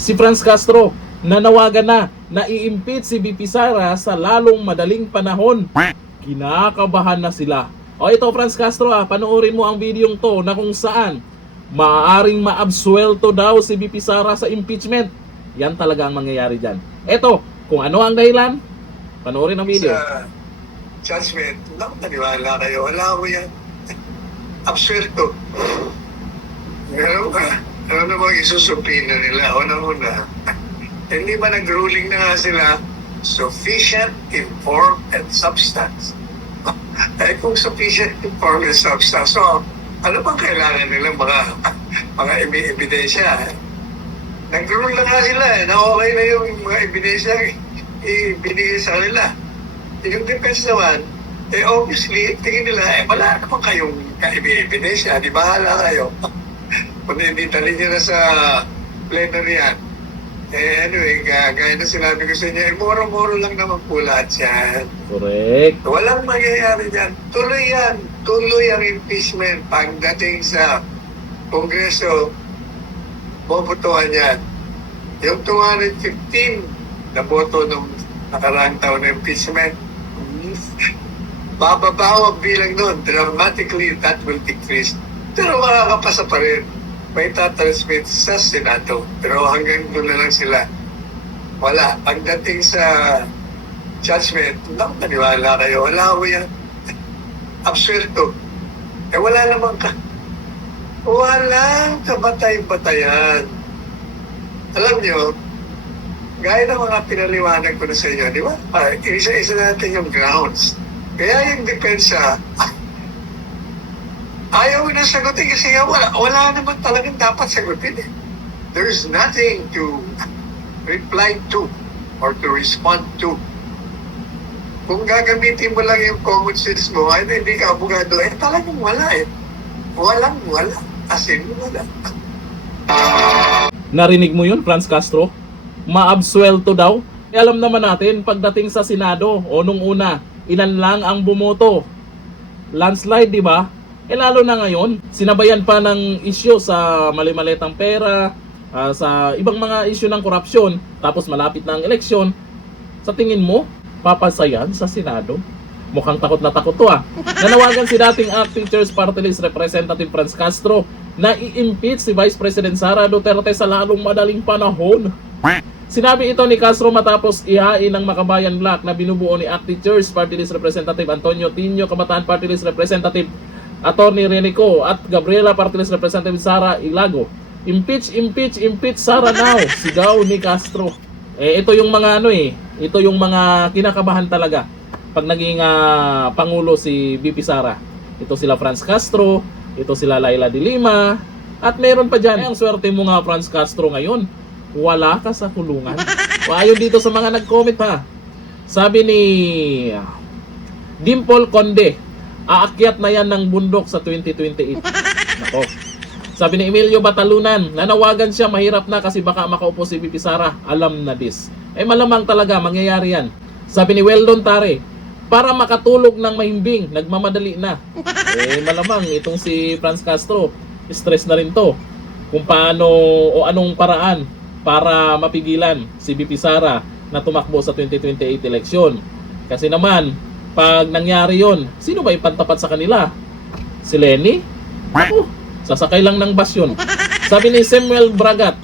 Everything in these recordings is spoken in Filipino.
Si Franz Castro nanawagan na i-impeach si VP Sara sa lalong madaling panahon. Kinakabahan na sila. O ito Franz Castro panoorin mo ang videong to na kung saan maaaring maabsuelto daw si VP Sara sa impeachment. Yan talaga ang mangyayari dyan. Ito, kung ano ang dahilan, panoorin ang video. Sa judgment, nakapaniwala kayo. Wala ko yan. Absurdo. Ano namang isusupina nila? Una-una. Hindi ba nag-ruling na nga sila sufficient in form and substance? Eh kung sufficient in form and substance, so ano bang kailangan nilang mga ebidensya? Nag-rule na nga sila na okay na yung mga ebidensya ibinigay sa kanila. Yung defense naman, obviously, tingin nila, wala naman kayong ebidensya, di bahala kayo. Kung hindi talin nyo na sa plenary yan. Anyway, gaya na sinabi ko sa inyo, moro-moro lang naman po lahat yan. Correct. Walang mangyayari dyan. Tuloy yan. Tuloy ang impeachment pagdating sa Kongreso. Bobotohan yan. Yung 215 na boto nung nakaraang taon na impeachment, bababaw ang bilang nun. Dramatically, that will decrease. Pero makakapasa pa rin. May tatransmit sa Senado. Pero hanggang doon na lang sila. Wala. Pagdating sa judgment, nakapaniwala kayo. Wala ko yan. Absurdo. Wala namang walang kabatay-batayan. Alam nyo, gaya ng mga pinaliwanag ko na sa inyo, di ba? Isa-isa natin yung grounds. Kaya yung depensa, ayaw na sagutin kasi wala naman talagang dapat sagutin eh. There's nothing to reply to or to respond to. Kung gagamitin mo lang yung common sense mo, ay hindi ka abogado, talagang wala eh. Wala. As in, wala. Narinig mo yun, Franz Castro? Maabsuelto daw? Alam naman natin, pagdating sa Senado, o nung una, ilan lang ang bumoto. Landslide, di ba? Lalo na ngayon, sinabayan pa ng isyu sa mali-malitang pera, sa ibang mga isyu ng korupsyon, tapos malapit na ang eleksyon. Sa tingin mo, papasayan sa Senado? Mukhang takot na takot to Nanawagan si dating ACT Teachers Party List Representative Franz Castro na i-impeach si Vice President Sara Duterte sa lalong madaling panahon. Sinabi ito ni Castro matapos ihain ng Makabayan Black na binubuo ni ACT Teachers Party List Representative Antonio Tinio, Kabataan Party List Representative Attorney Renico at Gabriela Party List Representative Sara Ilago. Impeach, impeach, impeach Sara now, sigaw ni Castro. Ito yung mga ito yung mga kinakabahan talaga pag naging Pangulo si VP Sara. Ito sila Franz Castro, ito sila Laila de Lima, at meron pa dyan. Ang swerte mo nga Franz Castro ngayon, wala ka sa kulungan. Ayon dito sa mga nag-comment sabi ni Dimple Conde, aakyat na yan ng bundok sa 2028. Nako. Sabi ni Emilio Batalunan, nanawagan siya, mahirap na kasi baka makaupo si VP Sara. Alam na this. Malamang talaga mangyayari yan. Sabi ni Weldon Tare, para makatulog ng mahimbing, nagmamadali na. Malamang itong si Franz Castro, stress na rin to. Kung paano o anong paraan para mapigilan si VP Sara na tumakbo sa 2028 eleksyon. Kasi naman, pag nangyari yon, sino ba ipantapat sa kanila? Si Lenny? Ako, sasakay lang ng bus yun. Sabi ni Samuel Bragat,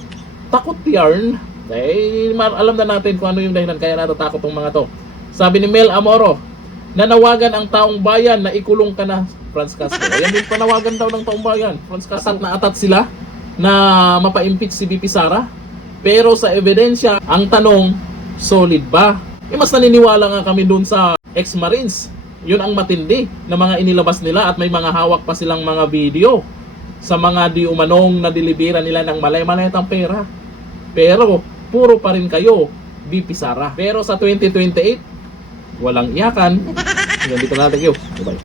takot yarn. Alam na natin kung ano yung dahilan kaya natatakot tong mga to. Sabi ni Mel Amoro, nanawagan ang taong bayan na ikulong ka na, Franz Castro. Ayan din panawagan daw ng taong bayan. Franz Castro, atat na atat sila na mapa-impeach si VP Sara. Pero sa ebidensya, ang tanong, solid ba? Mas naniniwala nga kami dun sa ex-Marines. Yun ang matindi na mga inilabas nila at may mga hawak pa silang mga video sa mga di umanong na dilibira nila ng malay-malayatang pera. Pero, puro pa rin kayo, VP Sara. Pero sa 2028, walang iyakan. Hanggang dito na natin. Bye-bye.